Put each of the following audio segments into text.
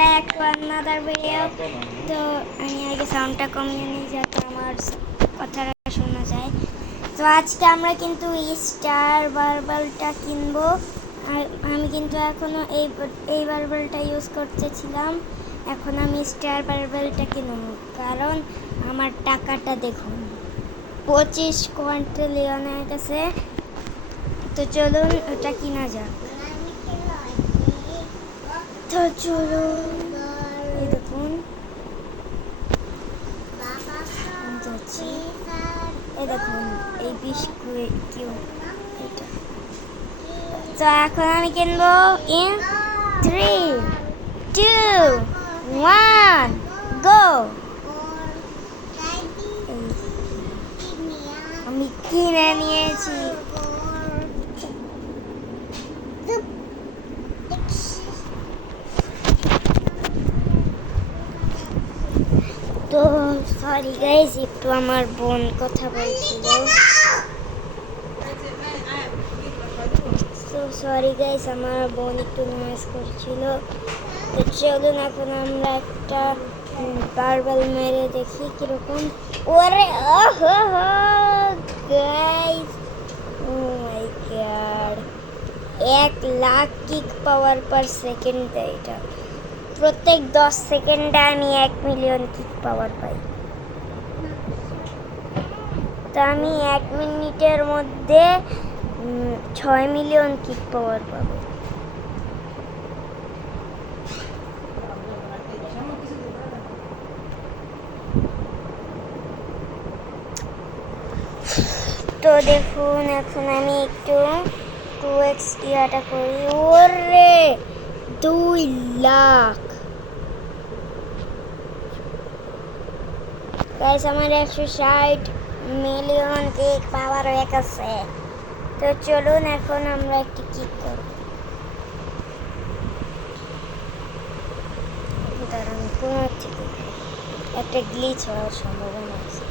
Back to another video. তো আমি আগে সাউন্ডটা কমিয়ে নিই যাতে আমার কথাটা শোনা যায়। তো আজকে আমরা কিন্তু স্টার বারবালটা কিনবো। আর আমি কিন্তু এখনও এই বারবালটা ইউজ করতেছিলাম। এখন আমি স্টার বারবালটা কিনব, কারণ আমার টাকাটা দেখুন 25 কোয়ান্টিলিয়ন হয়ে গেছে। তো চলুন ওটা কিনা যাক। তো চলুন, এই দেখুন যাচ্ছি। এই দেখুন এই বিস্কুট কিউ এটা। তো এখন আমি কিনবো ইন 3, 2, 1 গো। আমি কিনে নিয়েছি। তো সরি গাইস, একটু আমার বোন কথা বলছিল। তো সরি গাইস, আমার বোন একটু নয়েজ করছিল। তো চলুন এখন আমরা একটা বারবাল মেরে দেখি কিরকম। ওরে ওহো গাইস, ও মাই গড, 1,00,000 কিক পাওয়ার পার সেকেন্ড দেয় এটা। প্রত্যেক 10 সেকেন্ডে আমি 1 মিলিয়ন কিক পাওয়ার পাই। তো আমি 1 মিনিটের মধ্যে 6 মিলিয়ন কিক পাওয়ার পাবো। তো দেখুন এখন আমি একটু 2x ইয়াটা করি। ওরে 2,00,000 গাইস, আমার 160 মিলিয়ন কিক পাওয়ার হয়ে গেছে। তো চলুন এখন আমরা একটি কিক করব। দাঁড়ান, কোনো একটা গ্লিচ হওয়ার সম্ভাবনা আছে।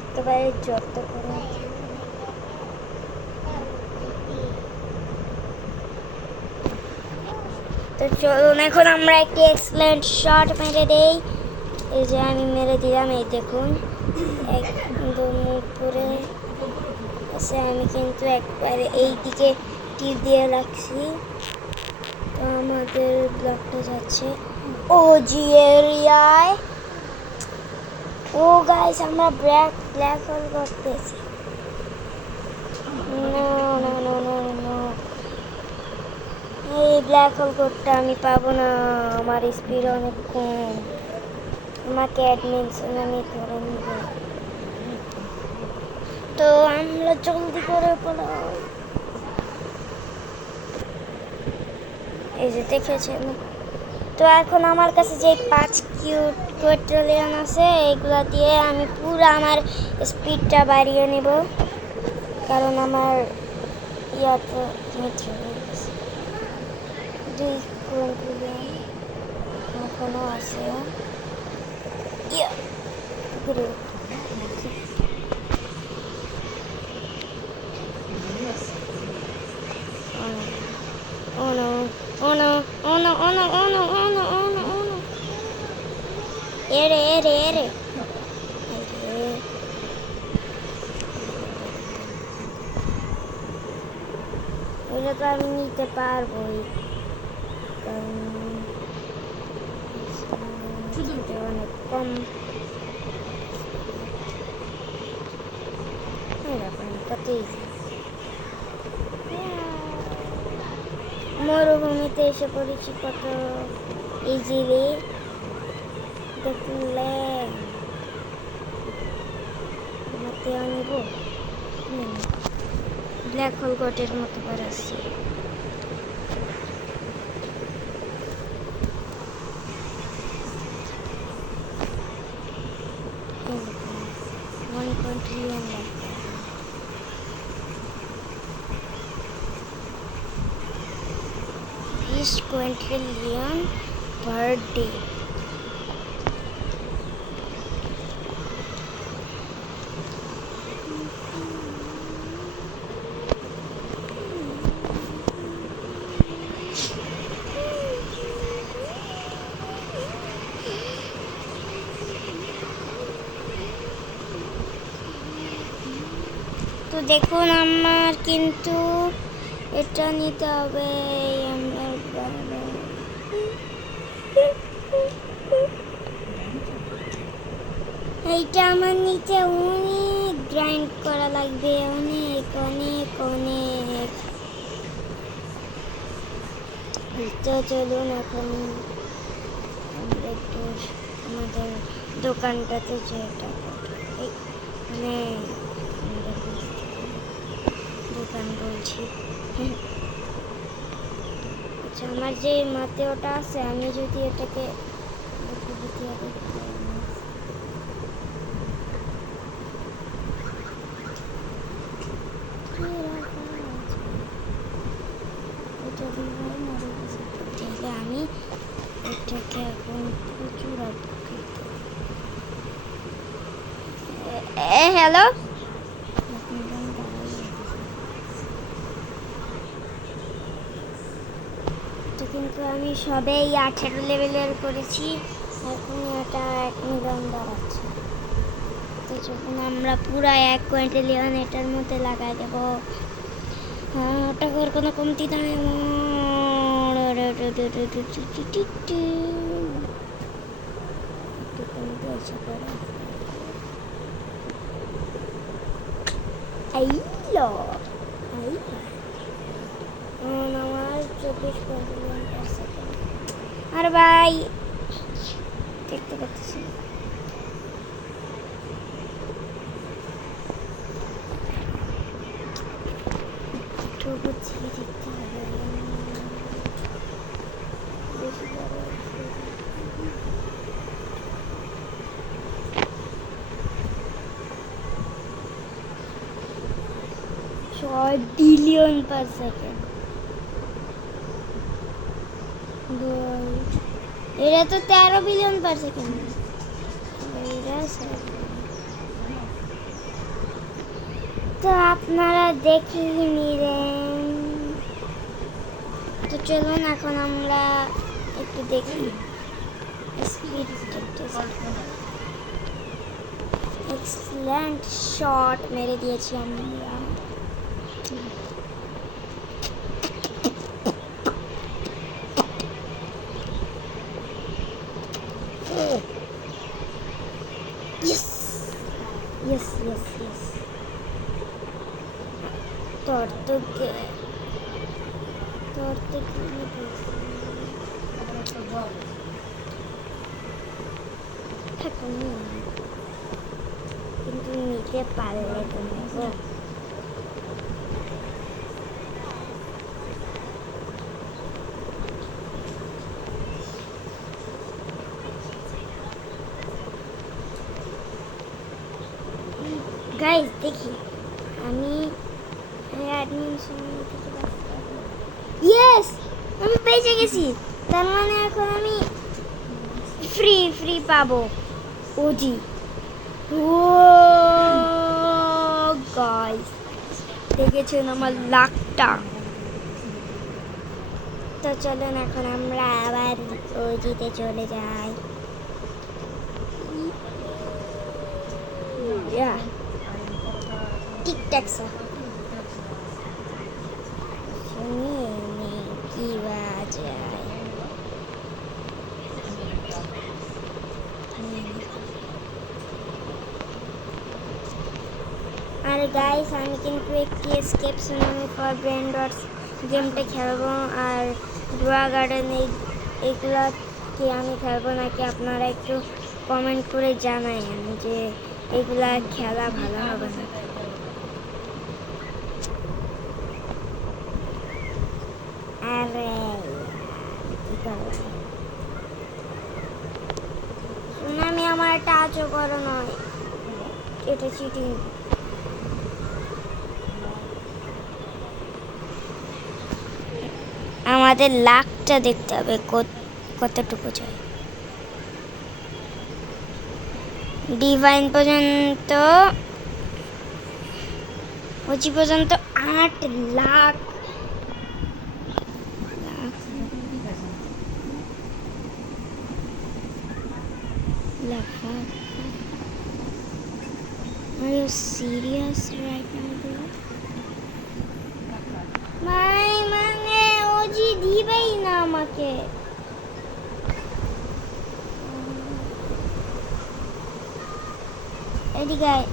একেবারে যত করে তো চলুন এখন আমরা একটি এক্সেলেন্ট শট মেরে দেই। এই যে আমি মেরে দিলাম, এই দেখুন একদম উপরে আছে। আমি কিন্তু একবারে এই দিকে টিপ দিয়ে রাখছি। তো আমাদের ব্লকটা যাচ্ছে ওজি এরিয়ায়। ও গাইস, আমরা ব্ল্যাক হোল করতেছি। এই ব্ল্যাক হোল কোডটা আমি পাবো না, আমার স্পিড অনেক কম। আমাকে অ্যাডমিনশন আমি ধরে নিব। তো আমরা জলদি করে পড়াই। এই যে দেখেছেন। তো এখন আমার কাছে যে 5 কোয়ার্টিলিয়ন আছে, এগুলা দিয়ে আমি পুরো আমার স্পিডটা বাড়িয়ে নেব, কারণ আমার ইয়াতে মিত্র হয়ে গেছে। 2 কোয়ার্টিলিয়ন এখনো আছে। ইয়া good. Oh no, oh no, oh no, oh no, oh no, oh no, oh no, oh no. Ere. ওইটা তো আমি নিতে পারবোই, কারণ অনেক কম। কতই মরুভূমিতে এসে পড়েছি কত ইজিলি দেখলে। হাতেও নিব, ব্ল্যাক হোল গটের মতো বাড়াচ্ছি। 20 quintillion per day. তো দেখুন আমার কিন্তু এটা নিতে হবে। এইটা আমার নিচে অনেক গ্রাইন্ড করা লাগবে, অনেক অনেক অনেক। তো চলুন এখন আমরা একটু আমাদের দোকানটাতে যেটা মানে দোকান বলছি। আচ্ছা, আমার যে মাতে ওটা আছে, আমি যদি এটাকে আমি এটাকে এখন প্রচুর হ্যালো, তো কিন্তু আমি সবে 18 লেভেলের করেছি, এখন এটা 1 মিলিয়ন দাঁড়াচ্ছে। তো যখন আমরা পুরা 1 কুইন্টিলিয়ন এটার মধ্যে লাগাই দেব, টাকার কোনো কমতি নাই আমার। আমার 24 কুইন্টিলিয়ন পার সেকেন্ড। আর ভাই দেখতে পাচ্ছি দেখতে হবে। Billion per second. এটা তো 13 বিলিয়ন পার সেকেন্ড। তো আপনারা দেখে নিলেন। তো চলুন এখন আমরা একটু দেখি এক্সেলেন্ট শট মেরে দিয়েছি আমরা। Yes, yes, yes, yes. তোর তো কিন্তু নিতে পারলে তো নেব। গাইস দেখি আমি ইয়েস, আমি পেয়ে গেছি। তার মানে এখন আমি ফ্রি পাবো ওজি। ও গাইস দেখেছেন আমার লাখটা। তো চলুন এখন আমরা আবার ওজিতে চলে যাই। ঠিকঠাক স্যার কি বাজায়। আর গাইস আমি কিন্তু একটি escape tsunami for brain dots গেমটা খেলবো, আর ডুয়া গার্ডেন এগুলা কি আমি খেলবো নাকি আপনারা একটু কমেন্ট করে জানায়েন যে এগুলা খেলা ভালো হবে না। আরে সুনামি আমার টাচও করো নয়, এটা চিটিং। আমার আমাদের লাকটা দেখতে হবে কতটুকু যায়। ডিভাইন পর্যন্ত, ওজি পর্যন্ত 8 lakh. Are you serious right now, bro? মানে ওজি দিবেই না আমাকে। এদিকে আয়।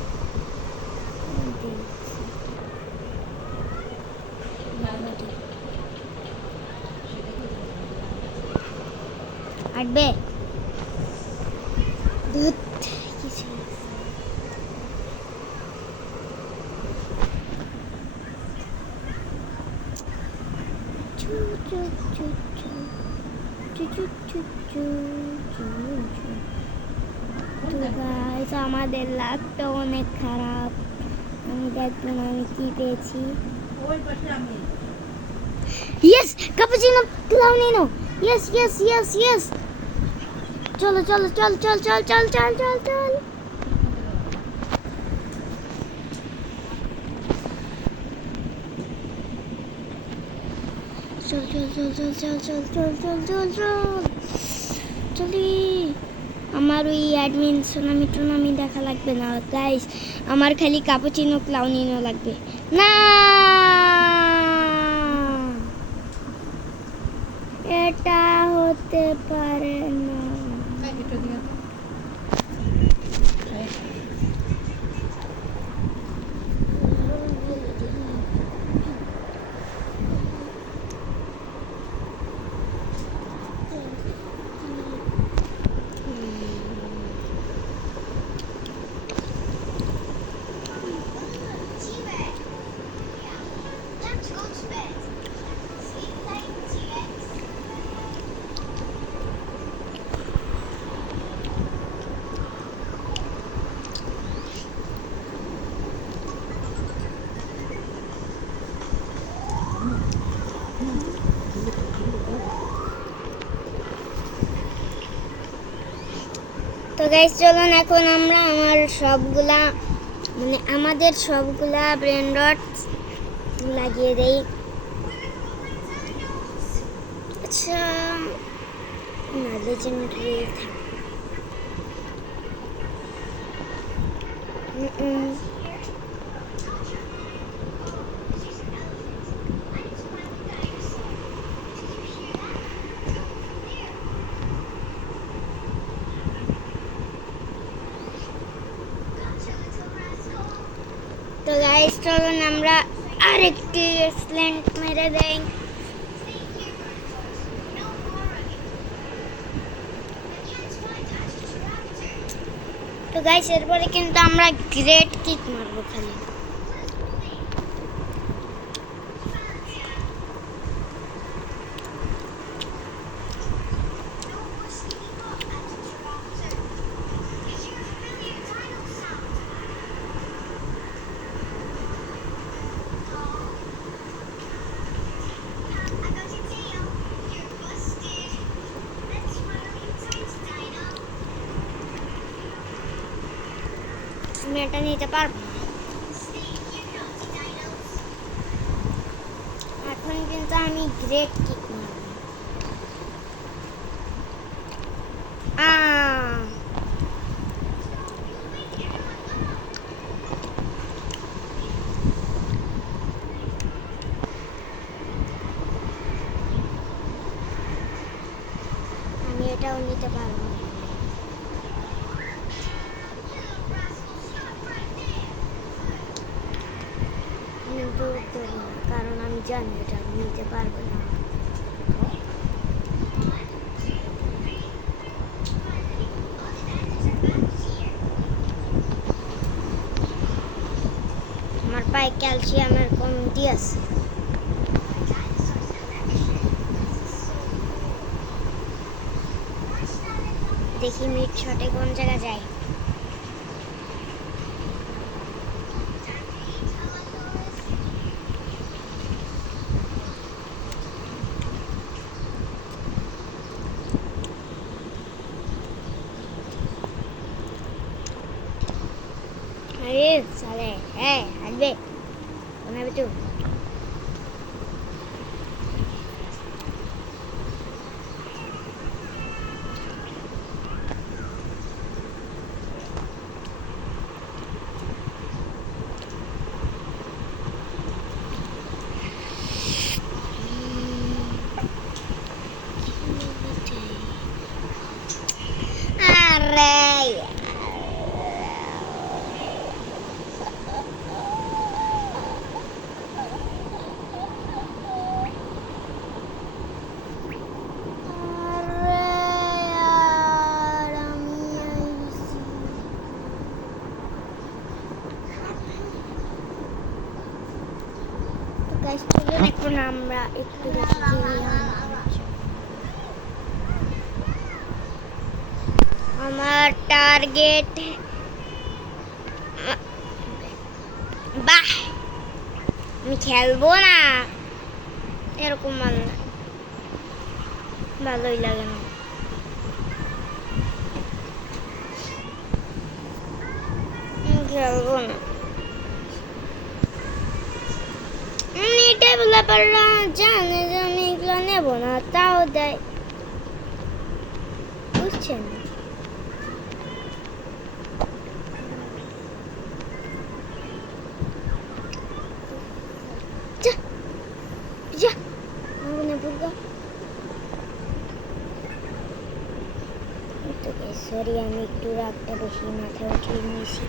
আটবে দুধ কিছু আমাদের লাকটা অনেক খারাপ। আমি দেখবো আমি কি পেয়েছি। ইয়েস, ক্যাপুচিনো ক্লাউনিনো। Yes yes yes yes. চলো চলো চল চল চল চল চল চল চল। চল চল চল চল চল চল চল চল চল চল চলি। আমার ওই অ্যাডমিন সোনামি টোনামি দেখা লাগবে না গাইস, আমার খালি ক্যাপুচিনো ক্লাউনিনো লাগবে। না, এটা হতে পারে না। তো গাইস চলুন এখন আমরা আমাদের সবগুলা ব্রেন রট লাগিয়ে দেই। আচ্ছা না, লেজেন্ডারি তো গাইস চলুন আমরা আরেকটি স্ল্যান্ট মেরে দেই। তো গাইস এরপরে কিন্তু আমরা গ্রেট কিক মারবো খালি। আমি এটা নিতে পারবো না। এখন কিন্তু আমি গ্রেট কিক মারবো। আমি এটাও নিতে পারবো না। কারণ আমি জানি এটা আমি নিতে পারবো না। আমার পায়ে ক্যালসিয়ামের কমতি আছে। দেখি মিড শটে কোন জায়গা যায়। अरे साले है हलवे बना बेटू अरे गाइस चलুন এখন আমরা একটু দেখি আমার টার্গেট বাহ আমি খেলবো না এরকম ভালোই লাগে না খেলবো না ডেভেলপাররা জানে যে আমি এগুলো নেবো না তাও দেয় বুঝছেন সরি আমি একটু রাগটা বেশি মাথায় উঠিয়ে নিয়েছি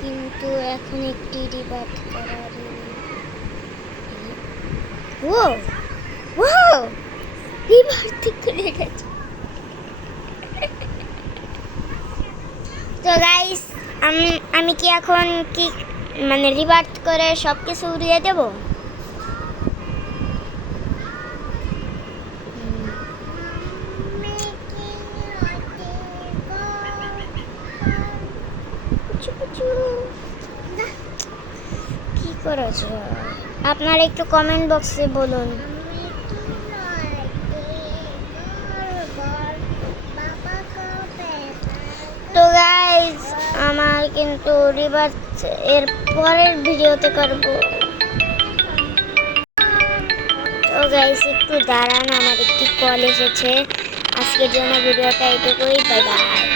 কিন্তু এখন একটি রিবার্ট করার ও ও রিবার্ট করে গেছে তো গাইস আমি কি এখন কি মানে রিবার্ট করে সব কিছু উড়িয়ে দেব কি করেছো আপনারা একটু কমেন্ট বক্সে বলুন তো গাইস আমার কিন্তু রিভার্স এর পরের ভিডিওতে করব তো গাইস একটু দাঁড়ান আমার একটি কল এসেছে আজকের জন্য ভিডিওটা এটুকুই বাই বাই